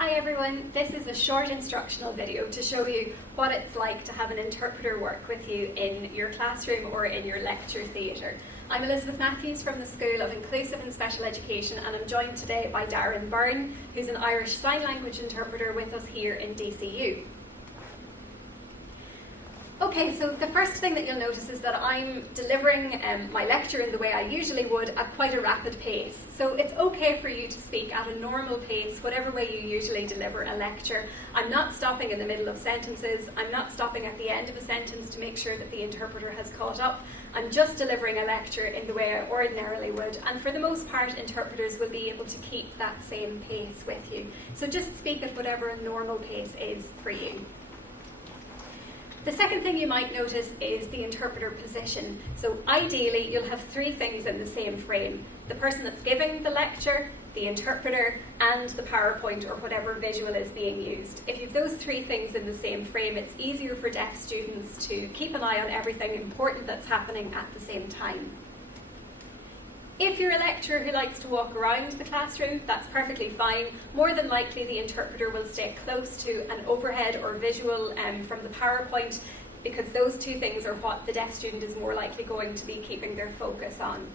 Hi everyone, this is a short instructional video to show you what it's like to have an interpreter work with you in your classroom or in your lecture theatre. I'm Elizabeth Mathews from the School of Inclusive and Special Education, and I'm joined today by Darren Byrne, who's an Irish Sign Language interpreter with us here in DCU. Okay, so the first thing that you'll notice is that I'm delivering my lecture in the way I usually would at quite a rapid pace. So it's okay for you to speak at a normal pace, whatever way you usually deliver a lecture. I'm not stopping in the middle of sentences. I'm not stopping at the end of a sentence to make sure that the interpreter has caught up. I'm just delivering a lecture in the way I ordinarily would. And for the most part, interpreters will be able to keep that same pace with you. So just speak at whatever a normal pace is for you. The second thing you might notice is the interpreter position. So ideally, you'll have three things in the same frame: the person that's giving the lecture, the interpreter, and the PowerPoint or whatever visual is being used. If you have those three things in the same frame, it's easier for deaf students to keep an eye on everything important that's happening at the same time. If you're a lecturer who likes to walk around the classroom, that's perfectly fine. More than likely, the interpreter will stay close to an overhead or visual from the PowerPoint, because those two things are what the deaf student is more likely going to be keeping their focus on.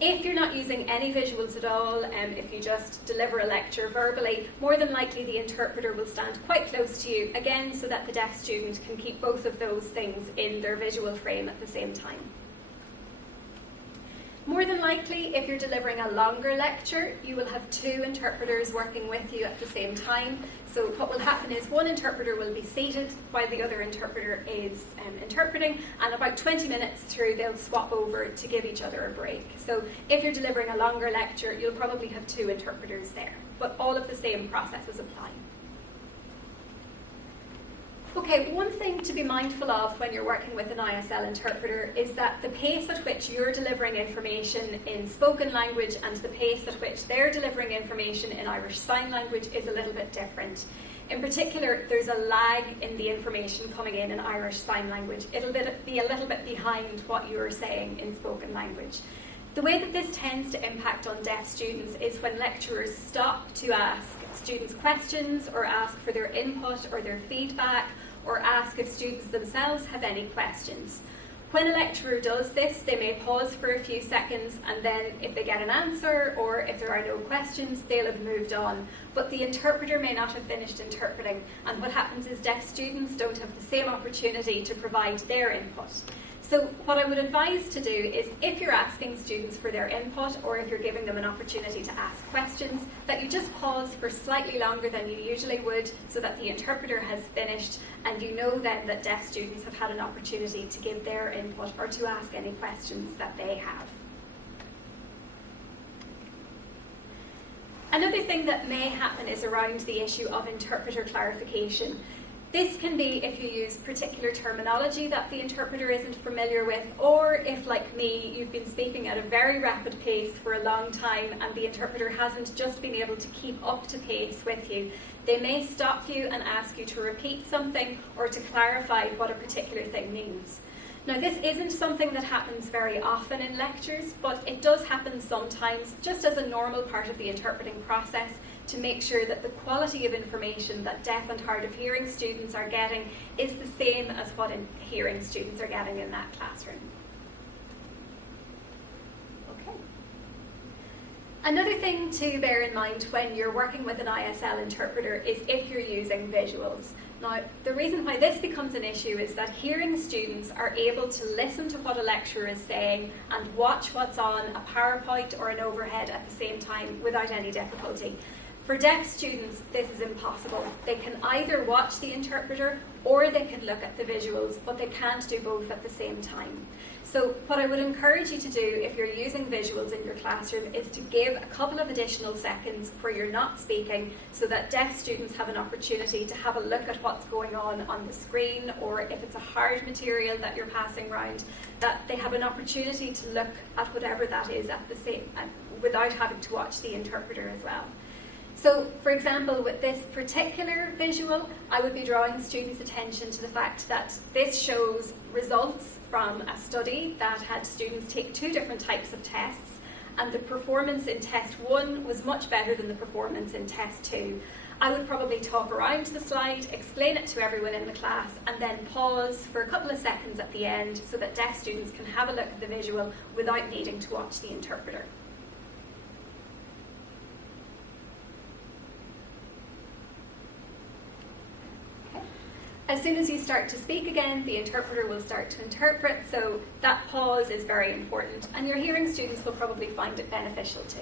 If you're not using any visuals at all, if you just deliver a lecture verbally, more than likely the interpreter will stand quite close to you, again, so that the deaf student can keep both of those things in their visual frame at the same time. More than likely, if you're delivering a longer lecture, you will have two interpreters working with you at the same time. So what will happen is one interpreter will be seated while the other interpreter is interpreting, and about 20 minutes through they'll swap over to give each other a break. So if you're delivering a longer lecture, you'll probably have two interpreters there, but all of the same processes apply. Okay, one thing to be mindful of when you're working with an ISL interpreter is that the pace at which you're delivering information in spoken language and the pace at which they're delivering information in Irish Sign Language is a little bit different. In particular, there's a lag in the information coming in Irish Sign Language. It'll be a little bit behind what you're saying in spoken language. The way that this tends to impact on deaf students is when lecturers stop to ask students questions or ask for their input or their feedback, or ask if students themselves have any questions. When a lecturer does this, they may pause for a few seconds, and then if they get an answer or if there are no questions, they'll have moved on. But the interpreter may not have finished interpreting, and what happens is deaf students don't have the same opportunity to provide their input. So what I would advise to do is, if you're asking students for their input or if you're giving them an opportunity to ask questions, that you just pause for slightly longer than you usually would so that the interpreter has finished, and you know then that deaf students have had an opportunity to give their input or to ask any questions that they have. Another thing that may happen is around the issue of interpreter clarification. This can be if you use particular terminology that the interpreter isn't familiar with, or if, like me, you've been speaking at a very rapid pace for a long time and the interpreter hasn't just been able to keep up to pace with you. They may stop you and ask you to repeat something or to clarify what a particular thing means. Now, this isn't something that happens very often in lectures, but it does happen sometimes, just as a normal part of the interpreting process, to make sure that the quality of information that deaf and hard of hearing students are getting is the same as what hearing students are getting in that classroom. Okay. Another thing to bear in mind when you're working with an ISL interpreter is if you're using visuals. Now, the reason why this becomes an issue is that hearing students are able to listen to what a lecturer is saying and watch what's on a PowerPoint or an overhead at the same time without any difficulty. For deaf students, this is impossible. They can either watch the interpreter or they can look at the visuals, but they can't do both at the same time. So what I would encourage you to do if you're using visuals in your classroom is to give a couple of additional seconds where you're not speaking, so that deaf students have an opportunity to have a look at what's going on the screen, or if it's a hard material that you're passing around, that they have an opportunity to look at whatever that is at the same without having to watch the interpreter as well. So, for example, with this particular visual, I would be drawing students' attention to the fact that this shows results from a study that had students take two different types of tests, and the performance in test 1 was much better than the performance in test 2. I would probably talk around the slide, explain it to everyone in the class, and then pause for a couple of seconds at the end so that deaf students can have a look at the visual without needing to watch the interpreter. As soon as you start to speak again, the interpreter will start to interpret, so that pause is very important, and your hearing students will probably find it beneficial too.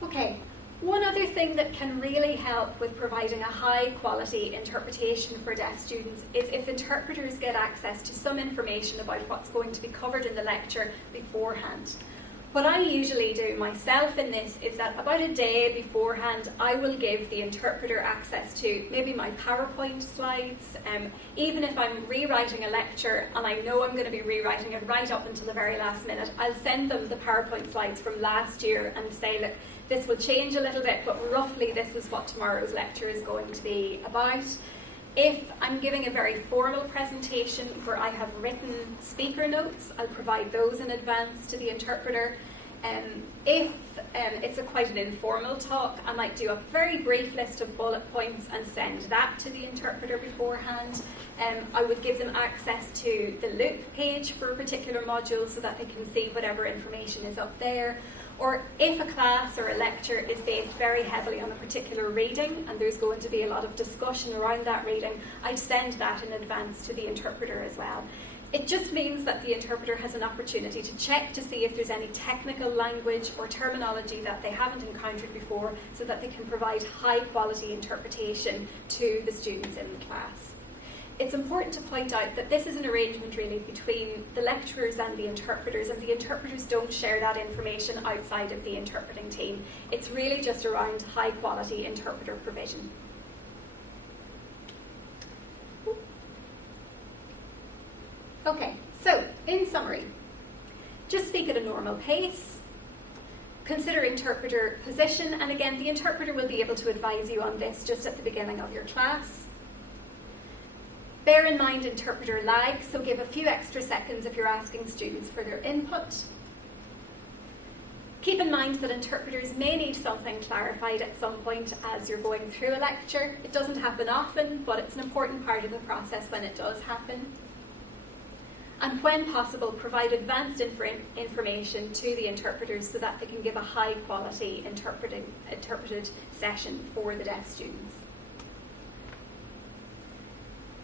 Okay, one other thing that can really help with providing a high quality interpretation for deaf students is if interpreters get access to some information about what's going to be covered in the lecture beforehand. What I usually do myself in this is that about a day beforehand I will give the interpreter access to maybe my PowerPoint slides. Even if I'm rewriting a lecture and I know I'm going to be rewriting it right up until the very last minute, I'll send them the PowerPoint slides from last year and say, look, this will change a little bit, but roughly this is what tomorrow's lecture is going to be about. If I'm giving a very formal presentation where I have written speaker notes, I'll provide those in advance to the interpreter. If it's quite an informal talk, I might do a very brief list of bullet points and send that to the interpreter beforehand. I would give them access to the loop page for a particular module so that they can see whatever information is up there. Or if a class or a lecture is based very heavily on a particular reading and there's going to be a lot of discussion around that reading, I'd send that in advance to the interpreter as well. It just means that the interpreter has an opportunity to check to see if there's any technical language or terminology that they haven't encountered before so that they can provide high quality interpretation to the students in the class. It's important to point out that this is an arrangement really between the lecturers and the interpreters don't share that information outside of the interpreting team. It's really just around high quality interpreter provision. Okay, so in summary, just speak at a normal pace, consider interpreter position, and again the interpreter will be able to advise you on this just at the beginning of your class. Bear in mind interpreter lag, so give a few extra seconds if you're asking students for their input. Keep in mind that interpreters may need something clarified at some point as you're going through a lecture. It doesn't happen often, but it's an important part of the process when it does happen. And when possible, provide advanced information to the interpreters so that they can give a high quality interpreted session for the deaf students.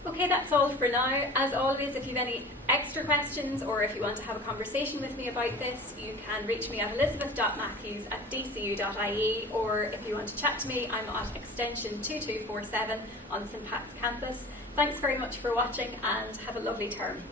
Okay, that's all for now. As always, if you have any extra questions or if you want to have a conversation with me about this, you can reach me at elizabeth.mathews@dcu.ie, or if you want to chat to me, I'm at extension 2247 on St Pat's campus. Thanks very much for watching and have a lovely term.